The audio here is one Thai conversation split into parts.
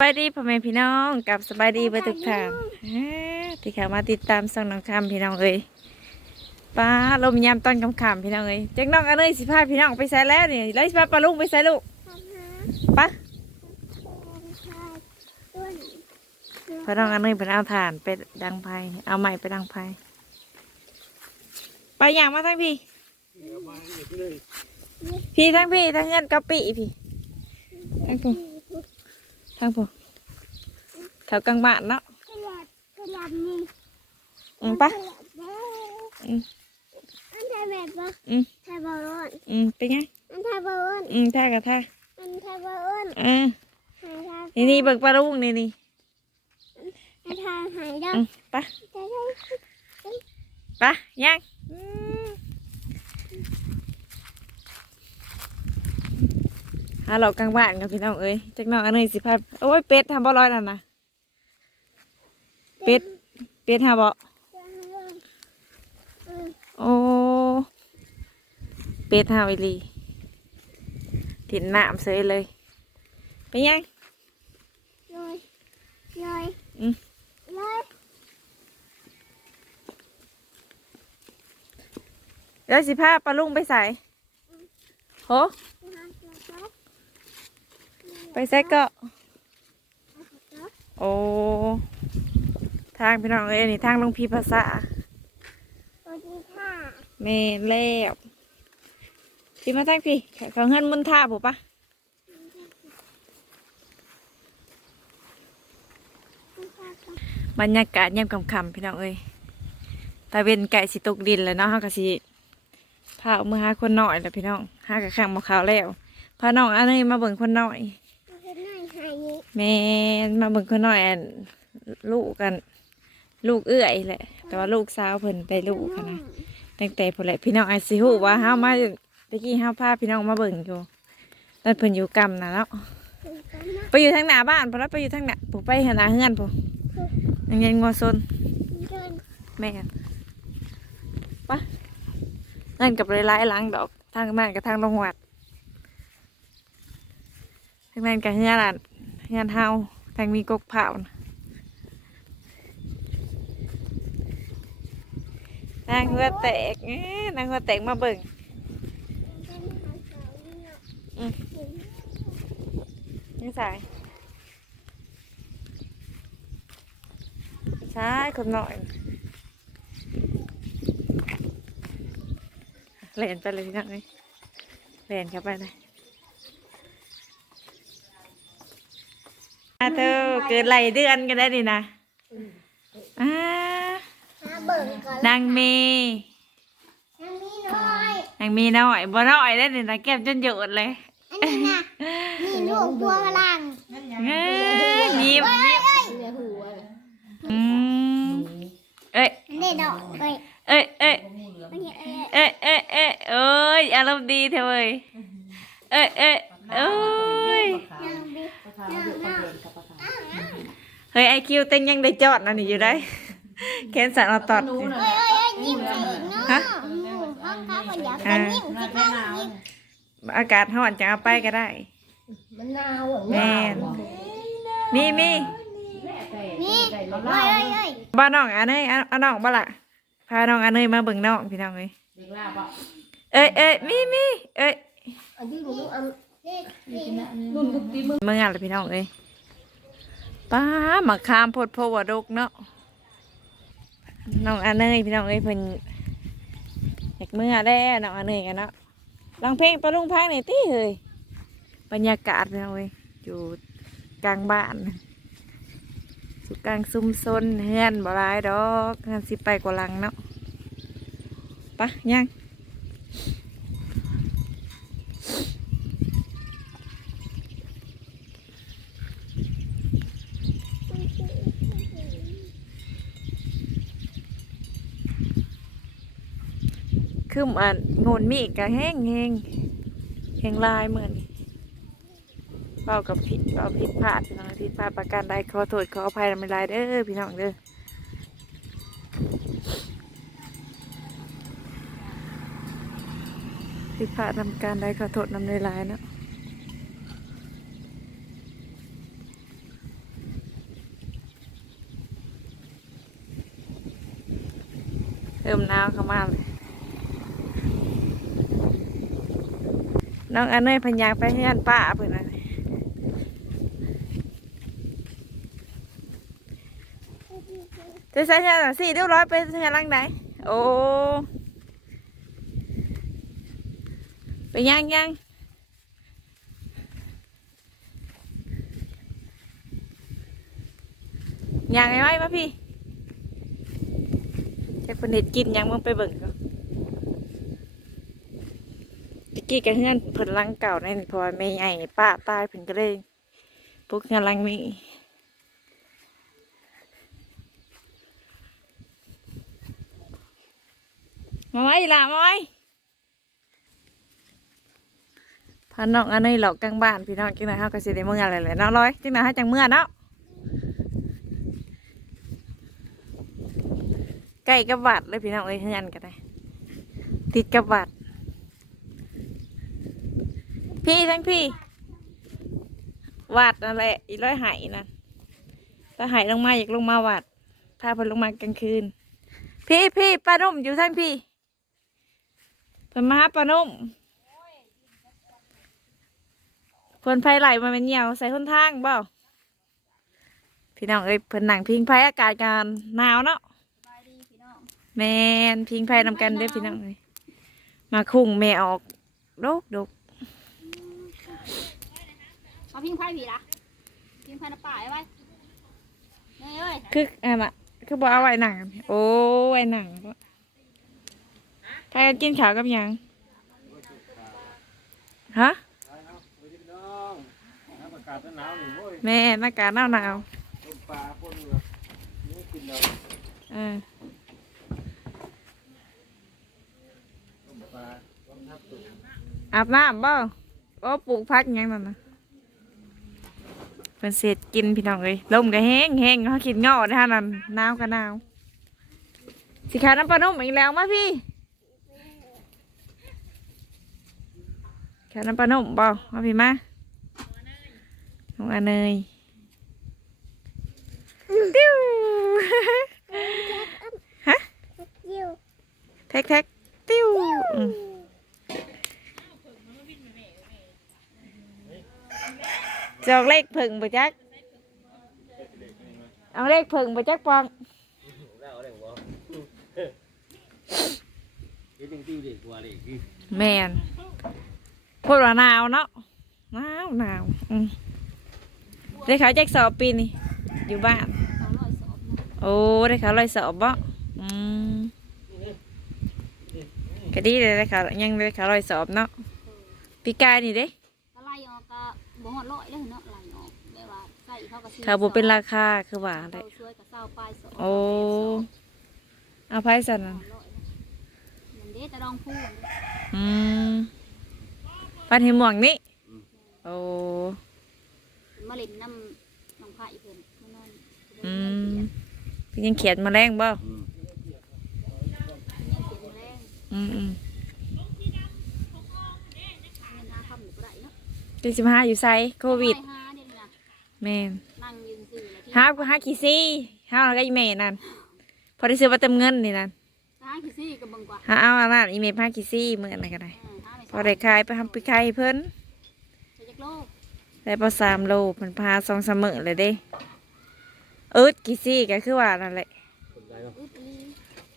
สบายดีพ่อแม่พี่น้องกับสบายดีเบอร์ทุกท่านอ่าที่เข้ามาติดตามส่องน้องคำพี่น้องเอ้ยป้าลมยามตอนคำคำๆพี่น้องเอ้ยจักน้องอันเอ้ยสิพาพี่น้องไปใส่แล้วนี่แล้วสิพาปลาลุงไปใส่ลูกไปะพอน้องอันเอ้ยเป็นเอาถ่านไปดังไฟเอาใหม่ไปดังไฟไปอย่างมาทั้งพี่ พี่ทั้งพี่ทั้งเงินกะปิพี่ทั้งผู้ ทั้งผู้แถวกลางบ้านเนาะขยับขยับนี่อืมปะขยับแล้วอืมอันไทยแบบว่าอื หายทางนี่นี่เบิกปลาลุงนี่นี่อันไทยหายดออืกมไปะจะได้ปะยังอืมหาหลอกกลางบ้านกับพี่น้องเอ้ยจักน้องอันนี้สิพาโอ้ยเป็ดทำบ่ร้อยนั่นนะเป็ดเป็ดหาบ่จะให้ลงเออโอ้เป็ดหาวิลีถิ่นน้ำเสยเลยไปยังลอยลอยอืมลอยแล้วสิพาปลาลุงไปใส่โห ไปหาเจ้าจ๊อบ ไป ใส่ก็จ๊อบโอ้ทางพี่น้องเอ้ยนี่ทางลงพีภาษาสวัสดีค่ะเมนแล้วพี่มาทางพี่เขาเงินมุนท่าผมปะคุณค่ะบรรยากาศเยี่ยมคำๆพี่น้องเอ้ยตาเวนไก่สิตกดินแล้วเนาะเฮาก็สิพาเอามือหาคนน้อยแล้วพี่น้องหากระข้างมาขาวแล้วพาน้องอันนี้มาเบิ่งคนน้อย แม่มาเบิ่งคนน้อยอันลูกกัน ลูกเอื้อยแหละ แต่ว่าลูกสาวเพิ่นได้ลูกหั้นนะตั้งแต่พอแหละพี่น้องไอซิฮู้ว่าเฮามาตะกี้เฮาพาพี่น้องมาเบิ่งอยู่ตอนเพิ่นอยู่กำนะเนาะไปอยู่ทางหน้าบ้านพอแล้วไปอยู่ทางหน้าผมไปหาหน้าเฮือนผมยังไงงัวซนเดินแม่ปะนั่นกับหลายๆหลังดอกทางนั้นกับทางลงวัดทางนั้นกับเฮือน เฮือนเฮาทางมีกกเผานะนางหัวแตกเอ้ยนางหัวแตกมาเบิ่งนี่สายใช่คนหน่อยเล่นไปเลยพี่น้องเลยเล่นเข้าไปเลย อาเธอเกิดไหลายเดือนกันได้ดินะอ่าหาเบิ่งก่อนนางเมย์ยังมีน้อย นางเมย์น้อยบ่น้อยได้ดินะแก้มจนหยดเลย อันนี้นะมีลูกบัวพลังเอ้ยยิ้มยิ้มอืมเอ้ย เด็ดดอกเอ้ย เอ้ยเอ้ย ไม่ใช่เอ้ย เอ้ยเอ้ยเอ้ยเอ้ยอารมณ์ดีเถอะเว้ยเอ้ยเอ้ยเอ้ย ยังดียังน่า เฮ้ยไอคิวเต็งยัง ได้จอดนั่นนี่อยู่ได้แคนสันเอาตอดเอ้ยเอ้ยเอ้ยยิ้มใส่อีกเนาะฮะ อืมห้องเขาก็อยากกันยิ้มสิเขายิ้มอากาศร้อนจะเอาไปก็ได้ มันหนาวอะแม่นมีมีนี่เอ้ยเอ้ยเอ้ยบ้านน้องอันเนยอันอันน้องบ้าล่ะพาน้องอันเนยมาเบิ่งน้องพี่น้องเลยเด็กลาบอะเอ้ยเอ้ยมีมีเอ้ยอันที่หนูอันนี่นี่รุ่นกุ๊กตีมือเมื่อไงล่ะพี่น้องเอ้ย ป้ามาคามพดโพวดกเนาะน้องอันเนยพี่น้องเอ้ยเพิ่นอยากเมื่อแล้น้องอันเนยกันเนาะลองเพลงประลุงพังหน่อยติเฮ้ยบรรยากาศพี่น้องเอ้ยอยู่กลางบ้านอยู่กลางซุ้มซนเฮือนบ่หลายดอกเฮือนสิไปกว่าหลังเนาะปะยัง คืออันโงนมีกะแห้งแห้งแห้งลายเหมือนเป่ากับผิดเป่าผิดพลาดพี่น้องผิดพลาดประการใดขอโทษขออภัยนไม่ลายเด้อพี่น้องเด้อผิดพลาดทำการใดขอโทษนำไม่ลายนะเริ่มหนาวเข้ามาเลย น้องอันเนยพันยางไปเฮือนป้าเพื่อนนะจะใส่เฮือนสี่เรียบร้อยไปเฮือนลังไหนโอ้ไปย่างย่างย่างไอ้ไว้มาพี่แค่เป็นเห็ดกินหยังมึงไปเบิ่งก็ ตะกี้กันเฮือนเพิ่นลังเก่านั่นพอไม่ใหญ่ป้าตายเพิ่นก็เลยปลุกงานลังนี้มาไว้ล่ะมาไว้พาน้องอันนี้หลอกกลางบ้านพี่น้องจังไหนเฮาก็สิได้เมื่ออะไรแหละเนาะร้อยจังไหนเฮาจังเมื่อเนาะใกล้กับวัดเลยพี่น้องเอ้ยเฮือนกันได้ติดกับวัด พี่ทั้งพี่วัดนั่นแหละอีร้อยหายน่ะถ้าหายลงมาอยากลงมาวัดถ้าเพนลงมากลางคืน พี่พี่ป้านุ่มอยู่ทั้งพี่เพิ่นมาหาป้านุ่มเพิ่นไฟไหลมาเป็นเหนียวใส่คนทางเปล่าพี่น้องเอ้ยเพิ่นหนังพิงไฟอากาศการหนาวเนาะแมนพิงไพ่นำกันเด้อพี่น้องเลยมาคุ้งแม่ออกดกดก เอาพิงไพ่ผีละพิงไพ่น้ำป่าไอ้ไว้เนยเอ้ยคืออะมาคือบอกเอาไว้หนัง โอ้ไว้หนังใครกินข้าวกับหยัง ฮะน้ำอากาศหนาวนี่โว้ยแม่หน้ากากหนาวหนาวต้มปลาพ่นเหงือกนี่กินแล้วเออต้มปลาต้มทับตุ่มอาบน้ำบ่โอ้ปลูกพักหยังนั่นนะ เป็นเศษกินพี่น้องเลยลมก็แห้งแห้งเขากินเงาะนะฮะนั่นหนาวก็หนาวสิขาน้ำปลานุ่มอีกแล้วมาพี่แค่น้ำปลานุ่มบ่เอาพี่มาน้องอันเนยติ้วฮะยิวแท็กแท็กติ้วอืม จอกเลขผึ่งไปจักเอาเลขผึ่งไปจักปองแล้วอะไรวะเฮ็ดจังติ้วเด็กกว่าเลยคือแมนพูดว่าหนาวเนาะหนาวหนาวอืมได้เขาแจ็คสอบปีนี่อยู่บ้านโอ้ได้เขาลอยสอบบ่อืมก็ดีเลยได้เขายังได้เขาลอยสอบเนาะปีกายนี่เด้ก็ไล่ออกก็บ่ฮอดร้อยเลยเนาะ เขาก็ซื้อเขาบ่เป็นราคาคือว่าเอได้ช่วยกับเศร้าปลายสอบโอ้เอาไพ่สันน่ะสองร้อยนะมันเด้แต่ดองพูดอืมปันหิม่วงนี่โอ้มาเล่นน้ำน้องพระอีเพิ่นมานอนอืมพี่ยังเขียนมาแรงบ่ยังเสียงแรงอืมอืมเงินหาคำอยู่บ่ได้เนาะปีสิบห้าอยู่ไซโควิดไปหาเดี๋ยวนี้นะ แม่นนั่งยืนซื่อแล้วที่ห้าก็ห้ากี่ซี่ห้าแล้วก็อีเมลนั่นพอได้ซื้อมาเต็มเงินนี่นั่นหาขี้ซี่ก็เบิ่งกว่าหาเอาอันนั้นอีเมลห้ากี่ซี่เมื่อไหร่ก็ได้ เออหาไม่พอได้ขายไปทำไปขายให้เพิ่นใส่จักโลได้พอสามโลมันพาสองสามมื้อเลยเด้เอิดกี่ซี่ก็คือว่านั่นแหละ อึดอี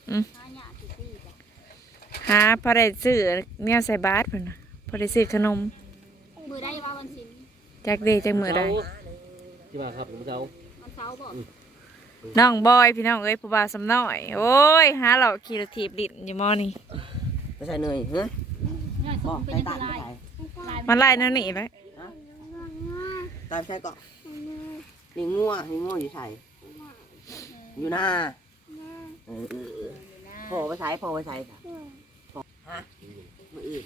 อืมหาหยาขี้ซี่จ้ะหาพอได้ซื้อเนี่ยใส่บาทเพิ่นน่ะพอได้ซื้อขนมมือได้ว่าวันศิลป์จักเดจักมื้อได้ ที่มาครับผมเจ้าวันเสาร์บ่น้องบอยพี่น้องเอ้ยผู้บ่าวสำน้อย โอ้ยหาเหล่าขี่รถถีบลิ้นอยู่มอนี่ไม่ใช่เนยเฮ้ยย่อยสบอมกเป็นไปยังตายไงไปลายมันไล่นั่นนี่แหละตายใช่ก่อนนี่งัวนี่งัวอยู่ใส่อยู่หน้าเออเออเออพอไปใช้พอไปใช้ค่ะพอฮะมืออื่น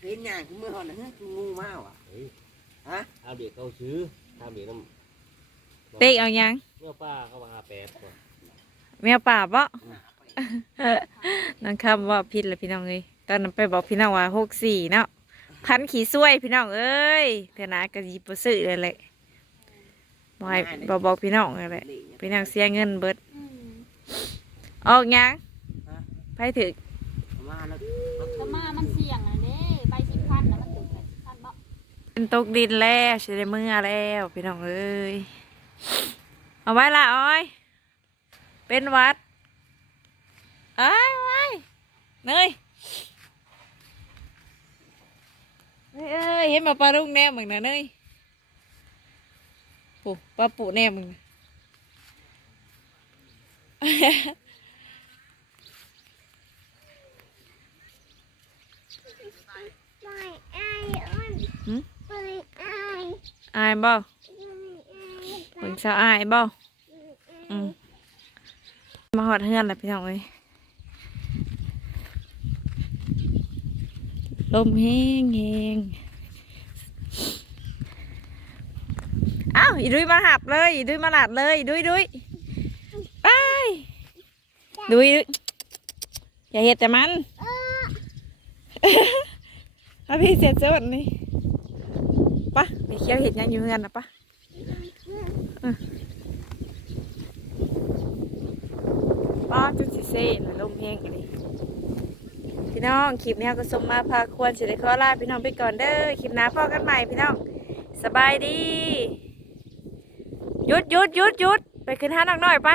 เห็นอย่างคือมือหอนนะเฮ้ยคืองูมากอะฮะเอาเด็กเขาซื้อทำเด็กน้ำ เด็กเอายังเมื่อป้าเขามาหาแปดก่อนแมวป่าบ่ น้องคำว่าผิดเลยพี่น้องเอ้ยตอนนั้นไปบอกพี่น้องว่าหกสี่เนาะพันขี่ซ้วยพี่น้องเอ้ยเถอะนะก็หยิบบ่ซื้อเลยแหละบอยบอบอกพี่น้องเลยแหละพี่น้องเสียเงินเบิดอืมออกยังไผไผถึกมาแล้วก็มามันเสี่ยงอะเด้ใบสิบพันนะมันถึงใบสิบพันบ่เป็นตกดินแล้วสิได้มือแล้วพี่น้องเอ้ย เอาไว้ละอ้อย เป็นหวัดเอ้ยไว้เนยเอ้ยเอ้ยเห็นมาปลาลุงแนมมึงนะเนยปูปลาปูแนมมึงนะหืมอายบ่ เบิ่งสาวอายบ่อืมมาหอดเฮือนแล้วพี่น้องเอ้ยลมแห้งแห้งอ้าวอีดุยมาหับเลยอีดุยมาหลัดเลยดุยดุยไปดุยอย่าเห็ดแต่มันเอาพี่เสียเจ้าวันนี้ปะไปเคี้ยวเห็ดยังอยู่เฮือนนะปะ ป้าจุดสิเซ่นะลมแห้งกันเลยพี่น้องคลิปนี้ก็สมมาพาควรสิได้ขอลาพี่น้องไปก่อนเด้อคลิปหน้าพอกันใหม่พี่น้องสบายดีหยุดหยุดหยุดหยุดไปขึ้นห้านักหน่อยปะ